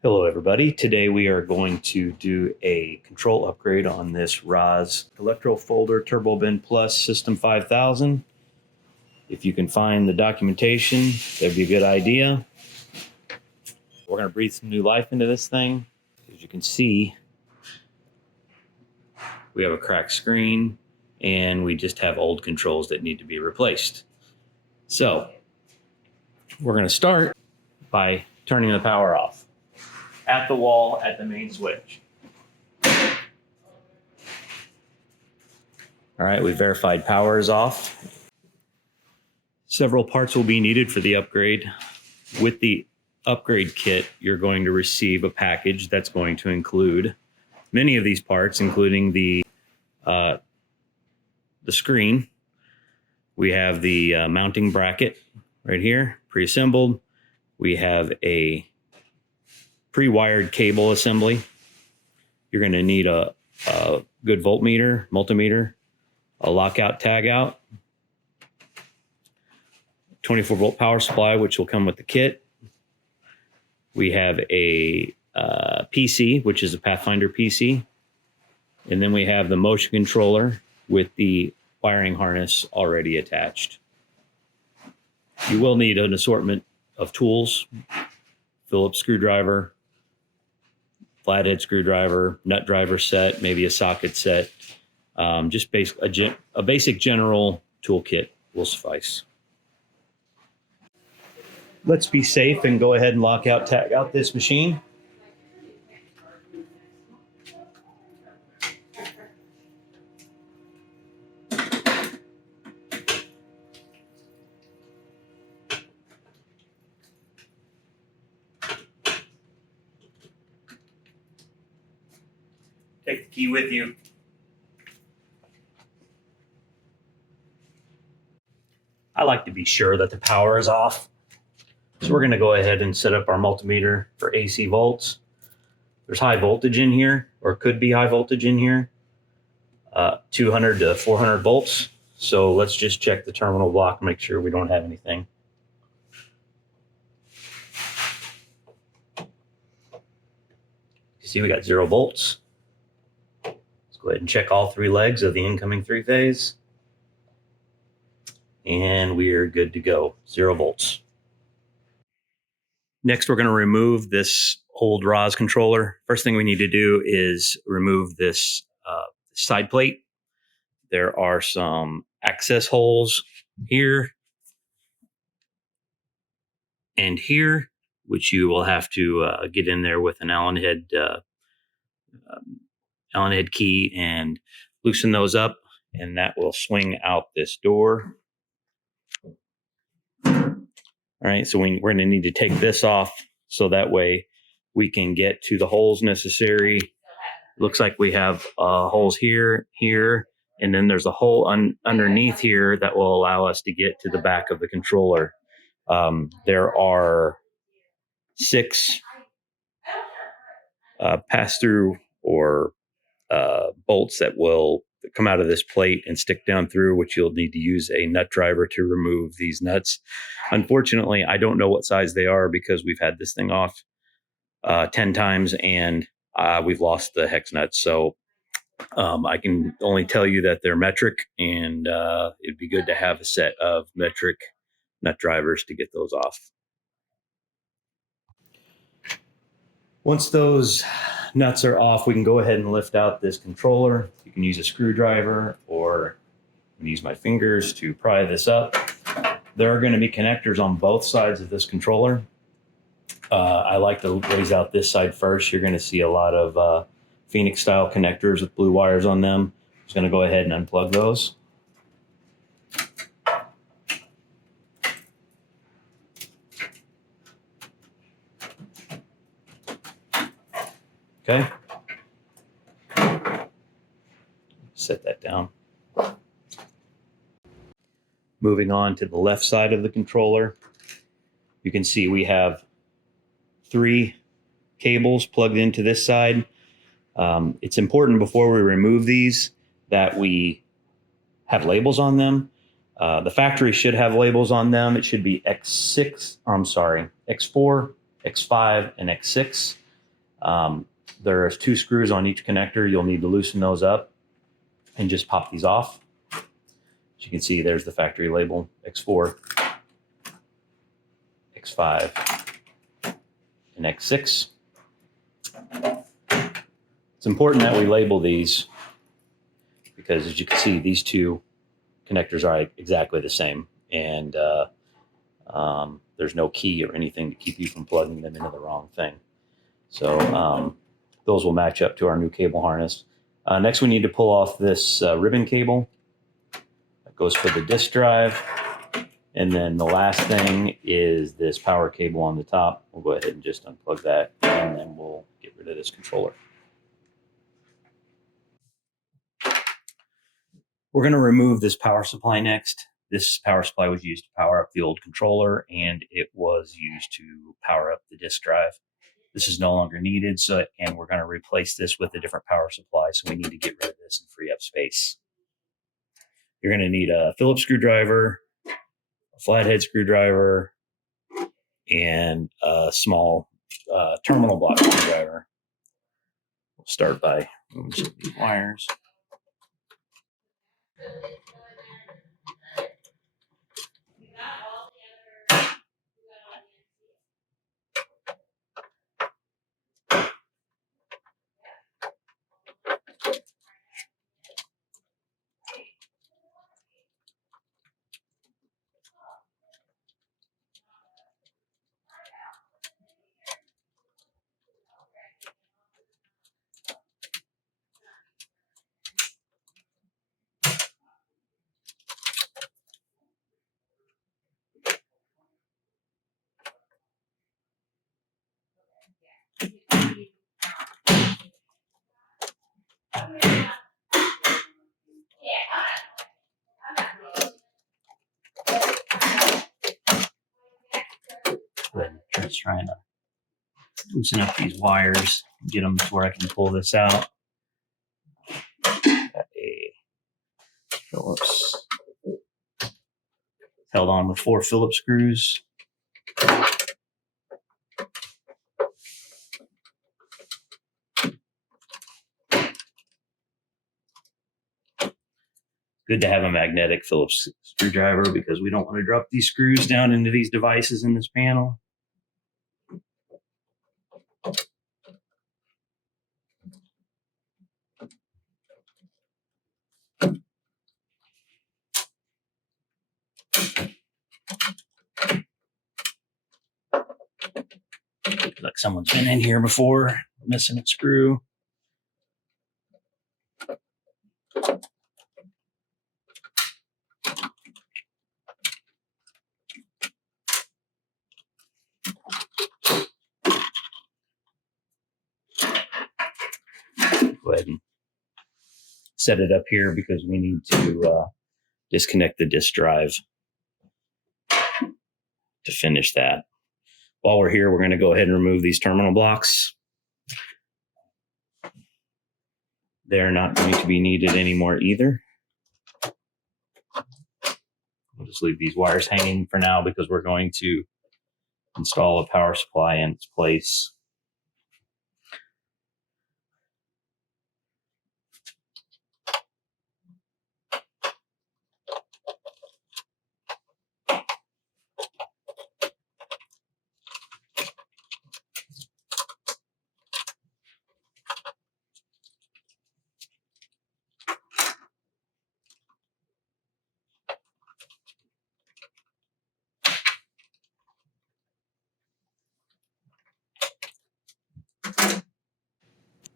Hello everybody. Today we are going to do a control upgrade on this RAS Electro-Folder Turbo Bin Plus System 5000. If you can find the documentation, that'd be a good idea. We're going to breathe some new life into this thing. As you can see, we have a cracked screen and we just have old controls that need to be replaced. So we're going to start by turning the power off at the wall at the main switch. All right, we verified power is off. Several parts will be needed for the upgrade. With the upgrade kit, you're going to receive a package that's going to include many of these parts, including the screen. We have the mounting bracket right here, pre-assembled. We have a pre-wired cable assembly. You're going to need a good voltmeter, multimeter, a lockout tagout, 24-volt power supply, which will come with the kit. We have a PC, which is a Pathfinder PC. And then we have the motion controller with the wiring harness already attached. You will need an assortment of tools: Phillips screwdriver, flathead screwdriver, nut driver set, maybe a socket set. Just a basic general toolkit will suffice. Let's be safe and go ahead and tag out this machine. Take the key with you. I like to be sure that the power is off. So we're going to go ahead and set up our multimeter for AC volts. There's high voltage in here, or could be high voltage in here, 200 to 400 volts. So let's just check the terminal block and make sure we don't have anything. You see we got 0 volts. Let's go ahead and check all 3 legs of the incoming 3-phase. And we're good to go, 0 volts. Next, we're going to remove this old RAS controller. First thing we need to do is remove this side plate. There are some access holes here and here, which you will have to get in there with an Allen head key and loosen those up, and that will swing out this door. All right, so we're going to need to take this off so that way we can get to the holes necessary. Looks like we have holes here, and then there's a hole underneath here that will allow us to get to the back of the controller. There are 6 pass-through or bolts that will come out of this plate and stick down through, which you'll need to use a nut driver to remove these nuts. Unfortunately, I don't know what size they are because we've had this thing off 10 times and we've lost the hex nuts. So I can only tell you that they're metric, and it'd be good to have a set of metric nut drivers to get those off. Once those nuts are off, we can go ahead and lift out this controller. You can use a screwdriver, or use my fingers to pry this up. There are going to be connectors on both sides of this controller. I like to raise out this side first. You're going to see a lot of Phoenix style connectors with blue wires on them. I'm just going to go ahead and unplug those. Okay. Set that down. Moving on to the left side of the controller, you can see we have 3 cables plugged into this side. It's important before we remove these that we have labels on them. The factory should have labels on them. It should be X4, X5, and X6. There's 2 screws on each connector. You'll need to loosen those up and just pop these off. As you can see, there's the factory label, X4, X5, and X6. It's important that we label these because, as you can see, these 2 connectors are exactly the same, and there's no key or anything to keep you from plugging them into the wrong thing. So those will match up to our new cable harness. Next, we need to pull off this ribbon cable that goes for the disk drive. And then the last thing is this power cable on the top. We'll go ahead and just unplug that, and then we'll get rid of this controller. We're going to remove this power supply next. This power supply was used to power up the old controller, and it was used to power up the disk drive. This is no longer needed, and we're going to replace this with a different power supply, so we need to get rid of this and free up space. You're going to need a Phillips screwdriver, a flathead screwdriver, and a small terminal block screwdriver. We'll start by removing some of these wires. Just trying to loosen up these wires, get them to where I can pull this out. Got a Phillips, held on with 4 Phillips screws. Good to have a magnetic Phillips screwdriver because we don't want to drop these screws down into these devices in this panel. Like someone's been in here before, missing a screw. Go ahead and set it up here because we need to disconnect the disk drive to finish that. While we're here, we're going to go ahead and remove these terminal blocks. They're not going to be needed anymore either. We'll just leave these wires hanging for now because we're going to install a power supply in its place.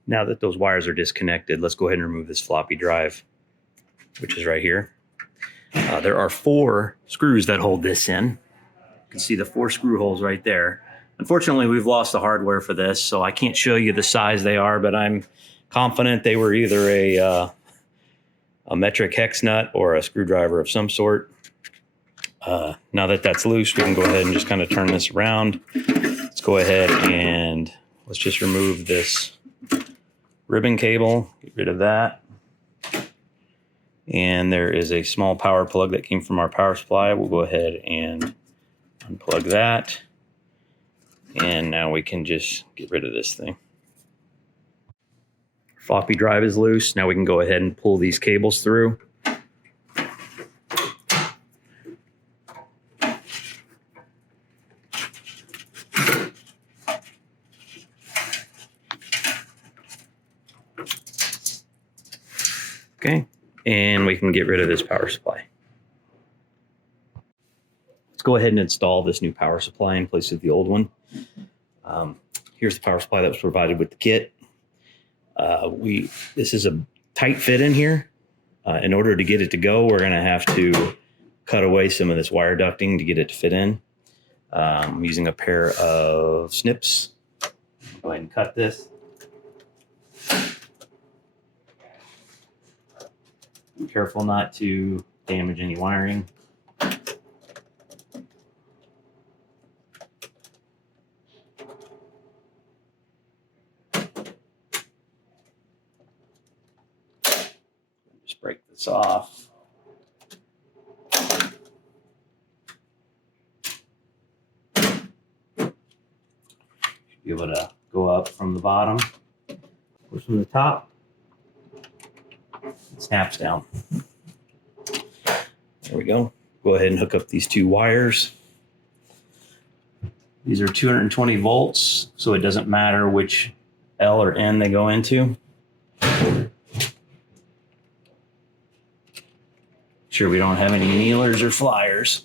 Now that those wires are disconnected, let's go ahead and remove this floppy drive, which is right here. There are 4 screws that hold this in. You can see the 4 screw holes right there. Unfortunately, we've lost the hardware for this, so I can't show you the size they are, but I'm confident they were either a metric hex nut or a screwdriver of some sort. Now that that's loose, we can go ahead and just kind of turn this around. Let's go ahead and let's just remove this ribbon cable, get rid of that. And there is a small power plug that came from our power supply. We'll go ahead and unplug that. And now we can just get rid of this thing. Floppy drive is loose. Now we can go ahead and pull these cables through. Okay, and we can get rid of this power supply. Let's go ahead and install this new power supply in place of the old one. Here's the power supply that was provided with the kit. This is a tight fit in here. In order to get it to go, we're going to have to cut away some of this wire ducting to get it to fit in. I'm using a pair of snips. Go ahead and cut this. Be careful not to damage any wiring. Just break this off. Be able to go up from the bottom, push from the top, it snaps down. There we go. Go ahead and hook up these two wires. These are 220 volts, so it doesn't matter which L or N they go into. Sure, we don't have any kneelers or flyers.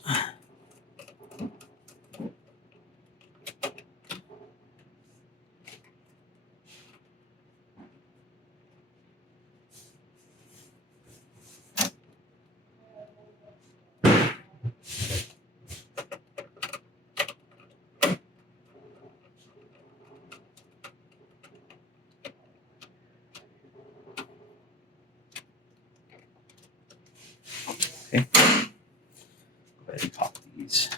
Okay. Go ahead and pop these.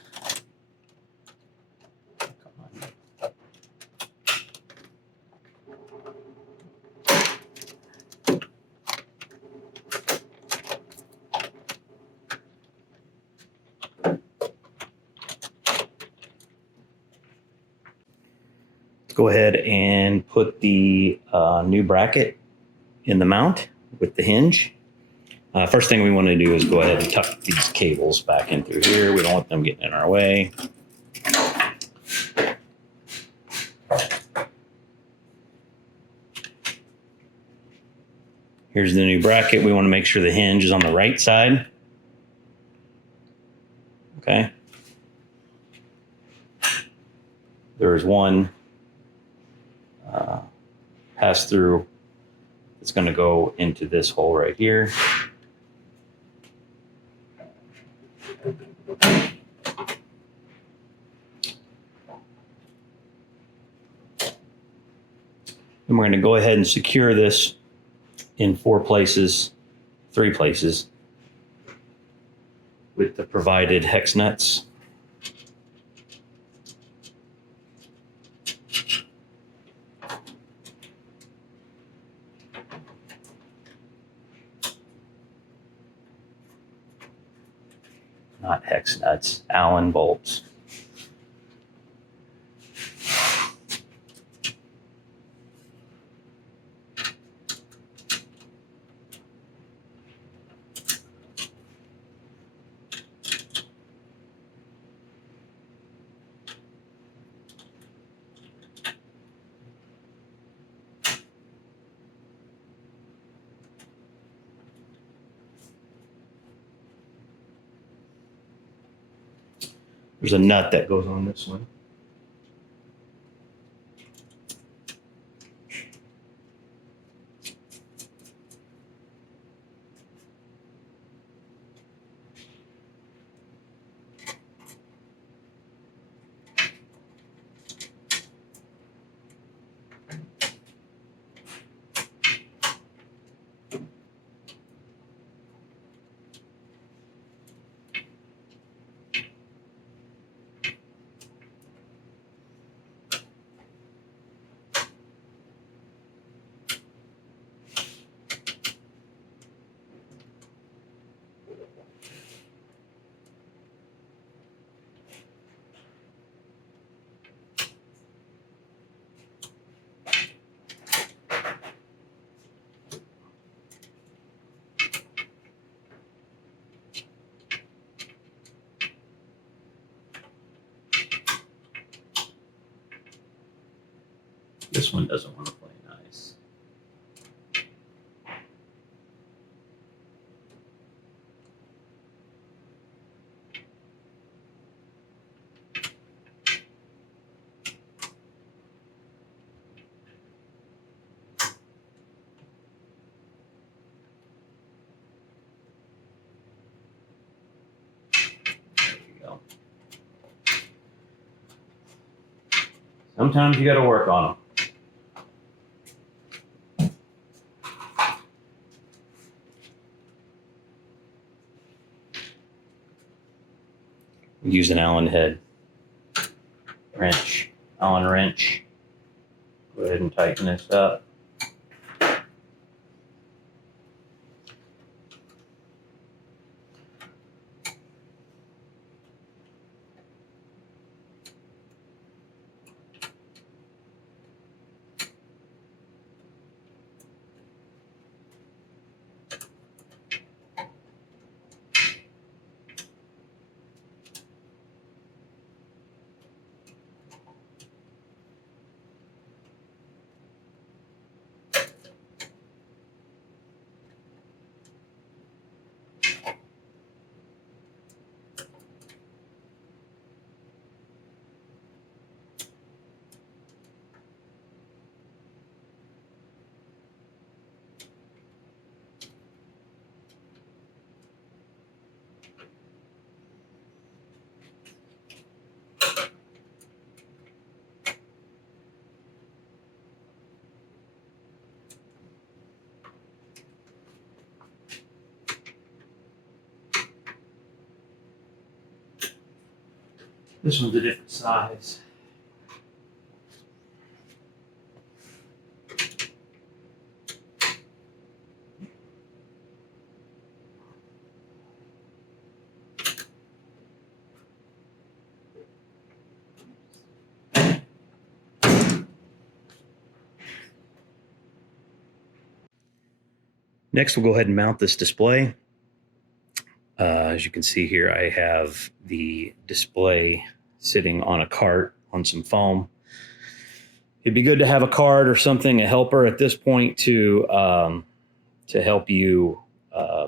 Let's go ahead and put the new bracket in the mount with the hinge. First thing we want to do is go ahead and tuck these cables back in through here. We don't want them getting in our way. Here's the new bracket. We want to make sure the hinge is on the right side. Okay. There's one pass through. It's going to go into this hole right here. And we're going to go ahead and secure this in 3 places with the provided hex nuts. Not hex nuts, Allen bolts. There's a nut that goes on this one. This one doesn't want to play nice. Sometimes you got to work on them. Use an Allen head wrench, Allen wrench. Go ahead and tighten this up. This one's a different size. Next, we'll go ahead and mount this display. As you can see here, I have the display sitting on a cart on some foam. It'd be good to have a cart or something, a helper at this point to help you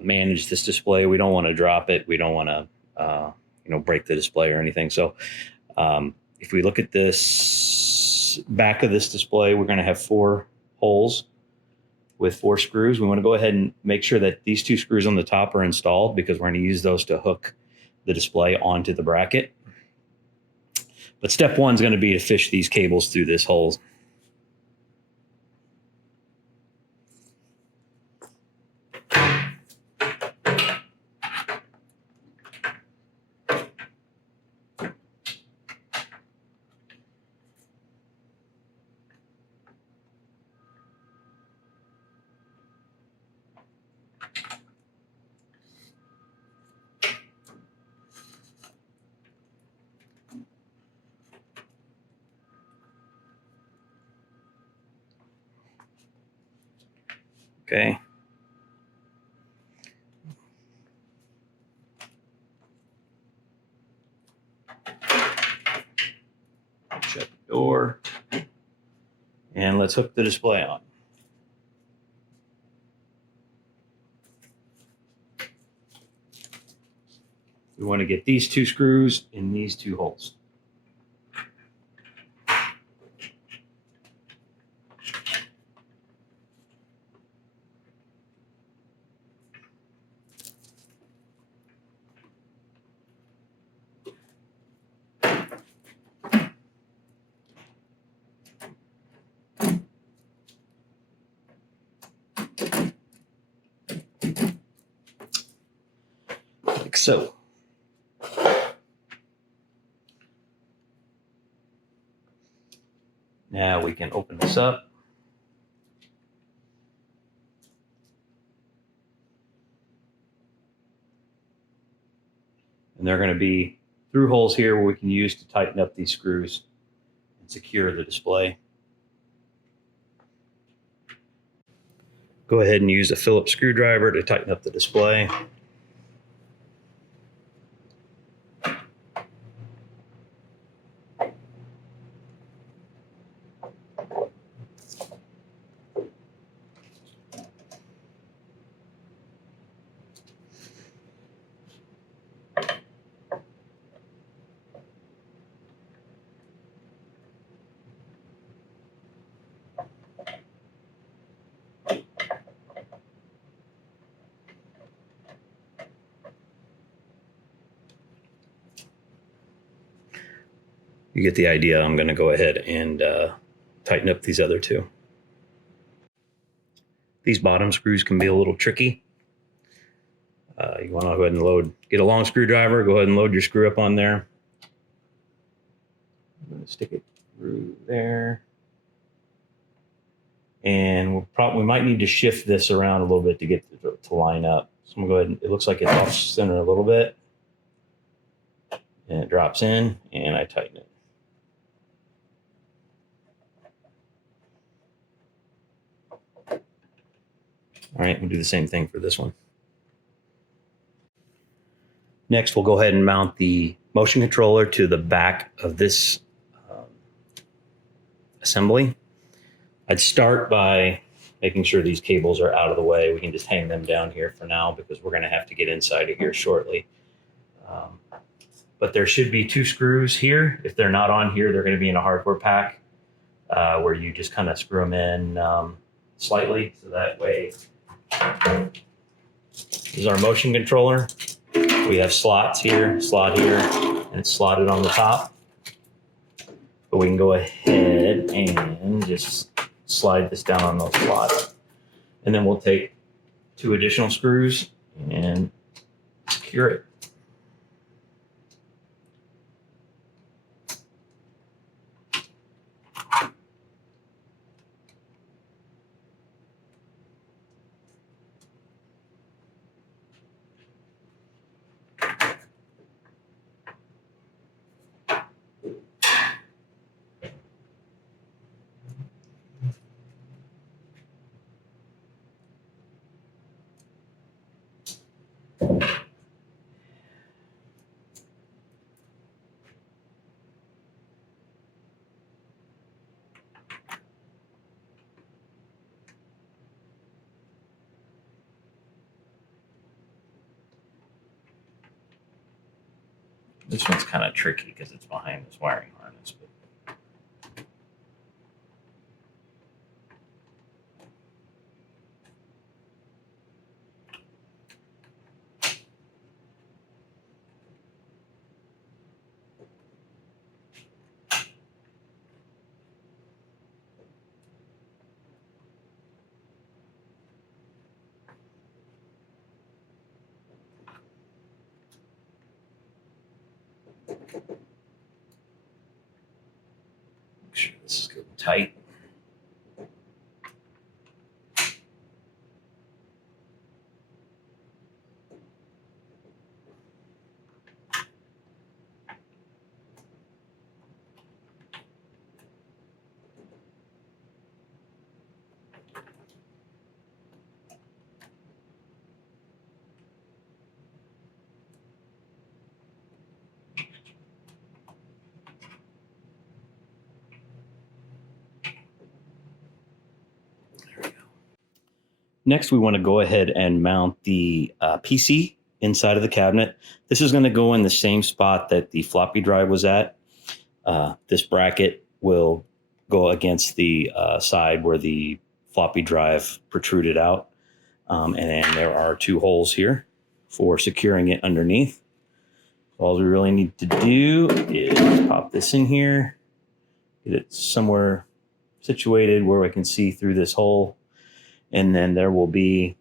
manage this display. We don't want to drop it. We don't want to break the display or anything. So if we look at this back of this display, we're going to have 4 holes with 4 screws. We want to go ahead and make sure that these 2 screws on the top are installed, because we're going to use those to hook the display onto the bracket. But step 1 is going to be to fish these cables through this hole. Okay. Shut the door. And let's hook the display on. We want to get these 2 screws in these 2 holes. Like so. Now we can open this up. And there are going to be through holes here where we can use to tighten up these screws and secure the display. Go ahead and use a Phillips screwdriver to tighten up the display. You get the idea. I'm going to go ahead and tighten up these other two. These bottom screws can be a little tricky. You want to go ahead and get a long screwdriver, go ahead and load your screw up on there. I'm going to stick it through there. And we might need to shift this around a little bit to get to line up. So I'm going to go ahead and, it looks like it's off center a little bit. And it drops in, and I tighten it. All right, we'll do the same thing for this one. Next, we'll go ahead and mount the motion controller to the back of this assembly. I'd start by making sure these cables are out of the way. We can just hang them down here for now because we're going to have to get inside of here shortly. But there should be 2 screws here. If they're not on here, they're going to be in a hardware pack where you just kind of screw them in slightly. So that way, this is our motion controller. We have slots here, slot here, and it's slotted on the top. But we can go ahead and just slide this down on those slots. And then we'll take 2 additional screws and secure it. This one's kind of tricky because it's behind this wiring harness. Make sure this is good and tight. Next, we want to go ahead and mount the PC inside of the cabinet. This is going to go in the same spot that the floppy drive was at. This bracket will go against the side where the floppy drive protruded out. And then there are 2 holes here for securing it underneath. All we really need to do is pop this in here, get it somewhere situated where I can see through this hole. And then there will be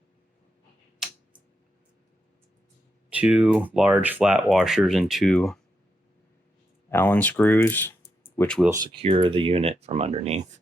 2 large flat washers and 2 Allen screws, which will secure the unit from underneath.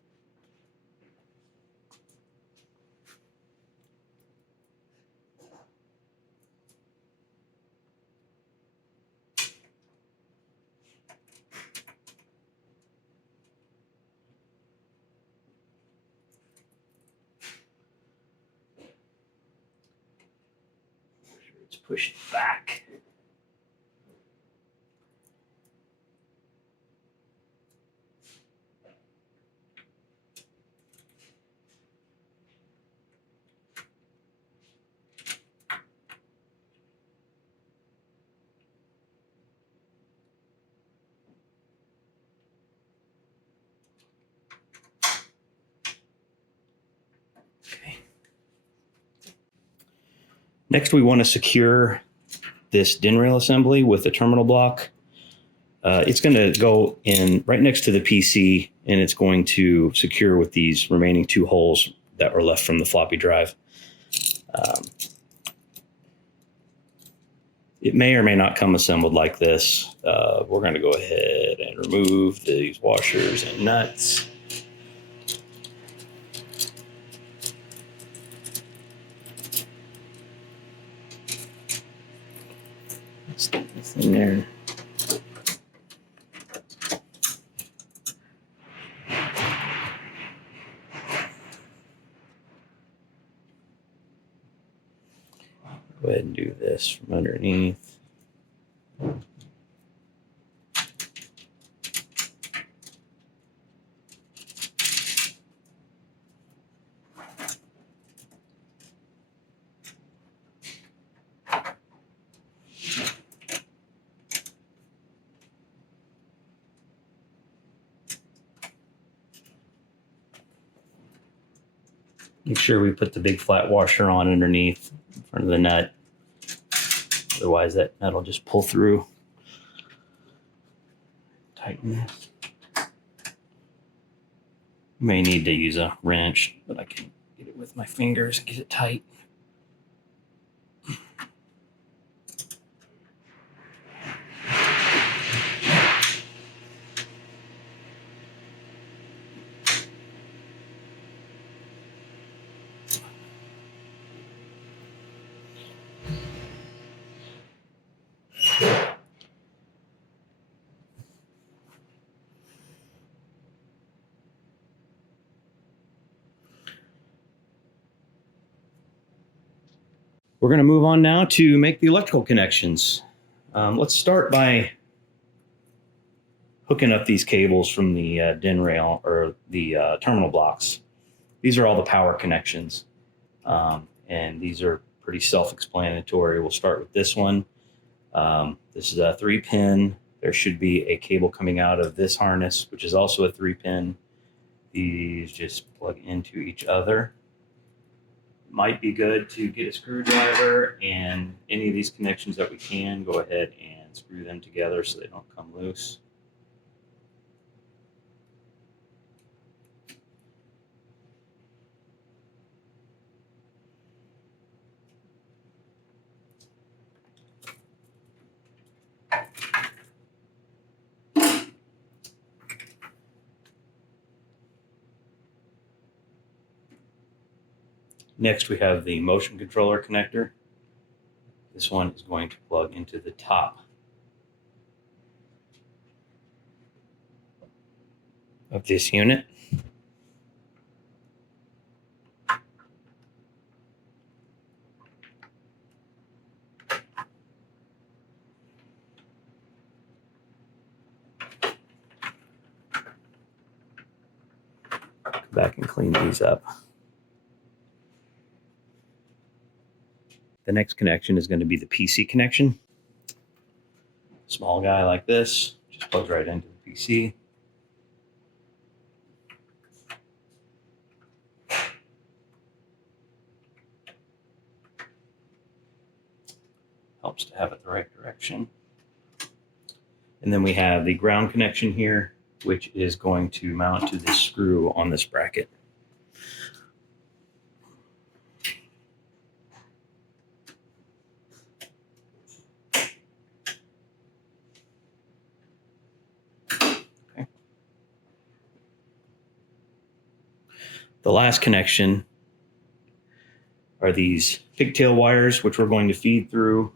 It's pushed back. Next, we want to secure this DIN rail assembly with a terminal block. It's going to go in right next to the PC, and it's going to secure with these remaining 2 holes that were left from the floppy drive. It may or may not come assembled like this. We're going to go ahead and remove these washers and nuts. Stick this in there. Go ahead and do this from underneath. Make sure we put the big flat washer on underneath in front of the nut. Otherwise that nut will just pull through. Tighten this. May need to use a wrench, but I can get it with my fingers and get it tight. We're going to move on now to make the electrical connections. Let's start by hooking up these cables from the DIN rail or the terminal blocks. These are all the power connections, and these are pretty self-explanatory. We'll start with this one. This is a 3-pin. There should be a cable coming out of this harness, which is also a 3-pin. These just plug into each other. Might be good to get a screwdriver and any of these connections that we can, go ahead and screw them together so they don't come loose. Next, we have the motion controller connector. This one is going to plug into the top of this unit. Come back and clean these up. The next connection is going to be the PC connection. Small guy like this, just plugs right into the PC. Helps to have it the right direction. And then we have the ground connection here, which is going to mount to this screw on this bracket. Okay. The last connection are these pigtail wires, which we're going to feed through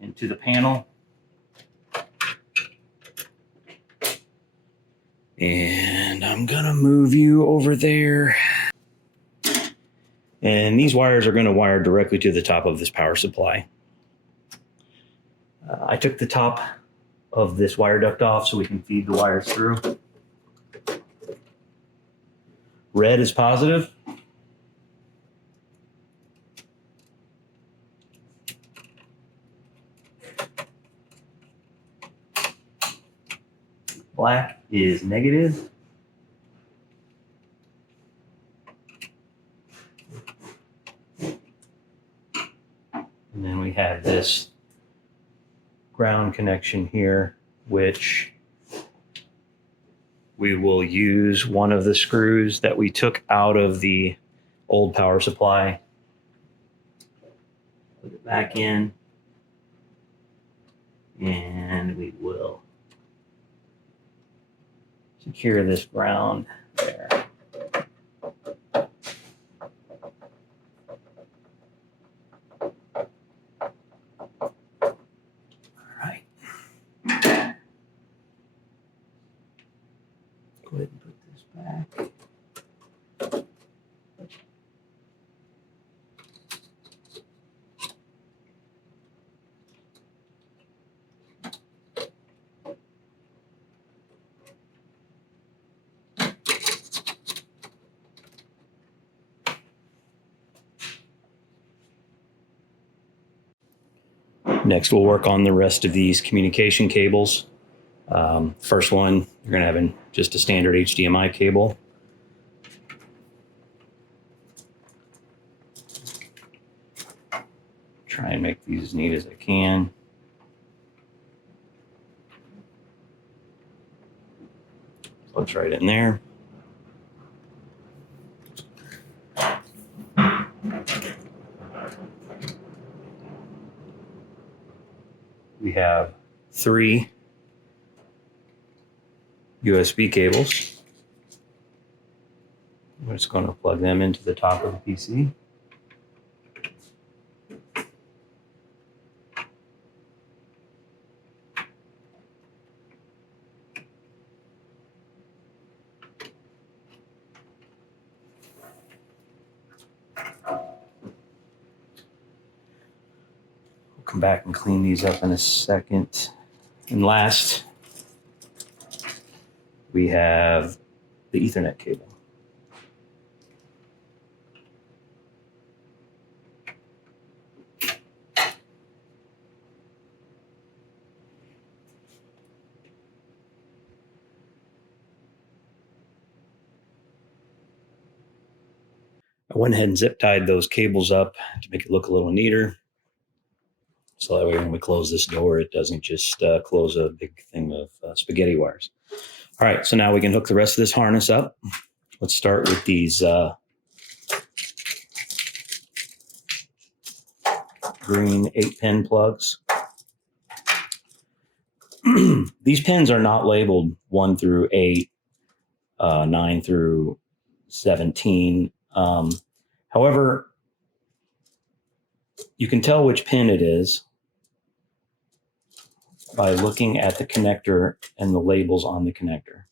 into the panel. And I'm gonna move you over there. And these wires are going to wire directly to the top of this power supply. I took the top of this wire duct off so we can feed the wires through. Red is positive. Black is negative. And then we have this ground connection here, which we will use one of the screws that we took out of the old power supply. Put it back in, and we will secure this ground there. All right. Go ahead and put this back. Next, we'll work on the rest of these communication cables. First one, you're going to have just a standard HDMI cable. Try and make these as neat as I can. Plugs right in there. We have 3 USB cables. We're just going to plug them into the top of the PC. We'll come back and clean these up in a second. And last, we have the Ethernet cable. I went ahead and zip tied those cables up to make it look a little neater. So that way when we close this door, it doesn't just close a big thing of spaghetti wires. All right, so now we can hook the rest of this harness up. Let's start with these green 8-pin plugs. These pins are not labeled 1 through 8, 9 through 17. However, you can tell which pin it is by looking at the connector and the labels on the connector.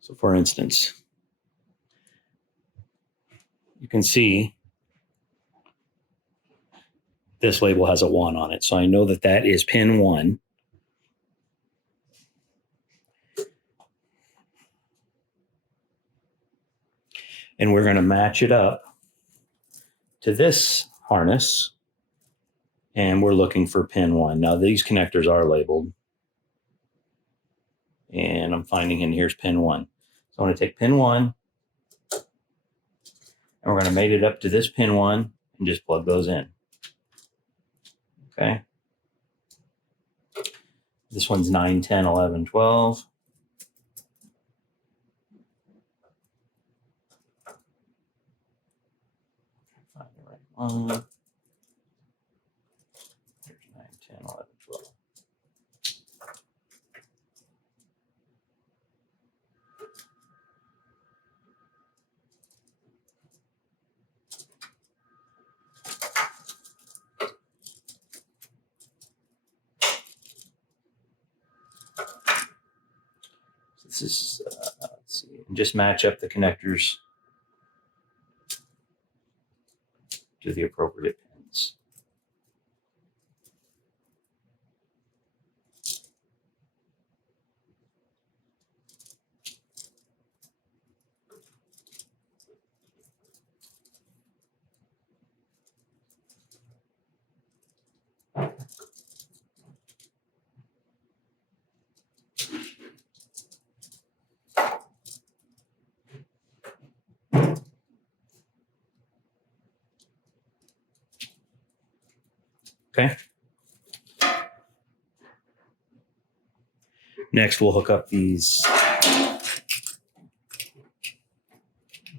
So for instance, you can see this label has a 1 on it. So I know that that is pin 1. And we're going to match it up to this harness. And we're looking for pin 1. Now these connectors are labeled. And I'm finding in here's pin 1. So I'm going to take pin 1. And we're going to mate it up to this pin 1 and just plug those in. Okay. This one's 9, 10, 11, 12. Find the right one. Here's 9, 10, 11, 12. This is, let's see, and just match up the connectors to the appropriate pins. Okay. Next, we'll hook up these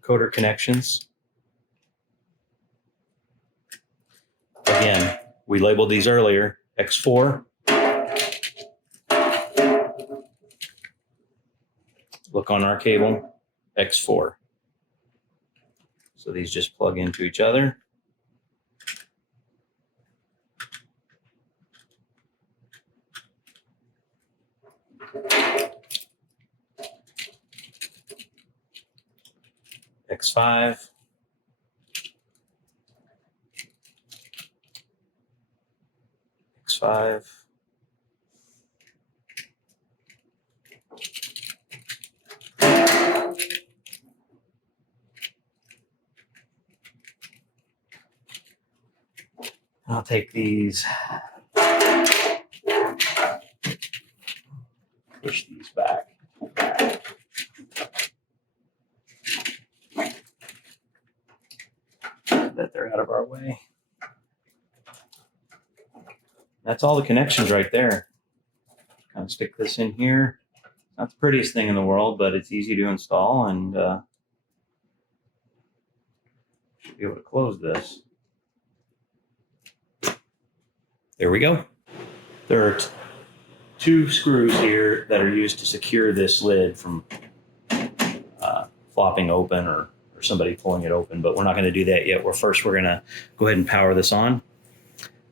coder connections. Again, we labeled these earlier, X4. Look on our cable, X4. So these just plug into each other. X5. X5. I'll take these, push these back. That they're out of our way. That's all the connections right there. Kind of stick this in here. Not the prettiest thing in the world, but it's easy to install, and should be able to close this. There we go. There are two screws here that are used to secure this lid from flopping open or somebody pulling it open, but we're not going to do that yet. We're going to go ahead and power this on.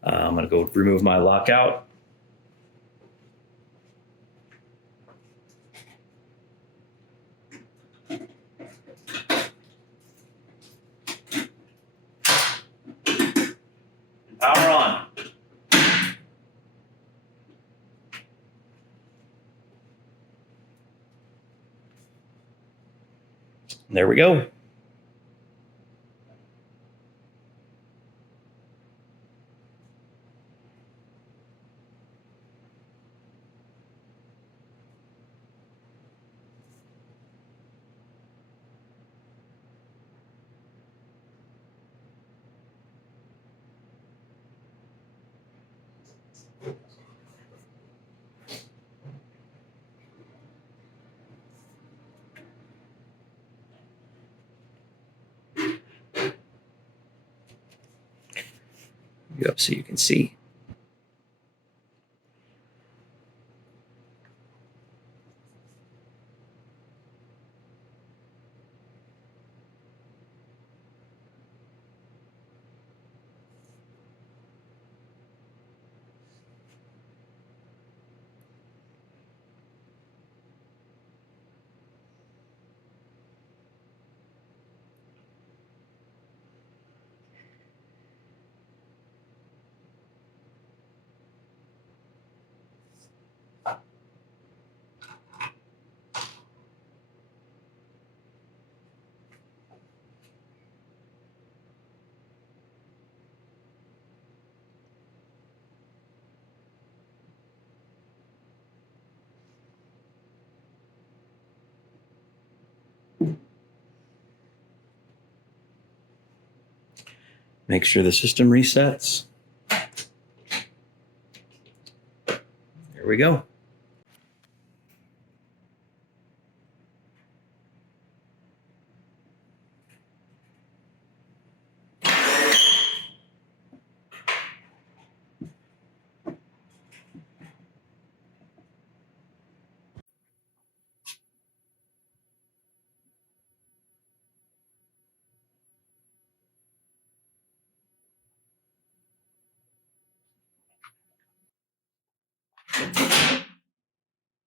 I'm going to go remove my lockout. Power on. There we go. You up so you can see. Make sure the system resets. There we go.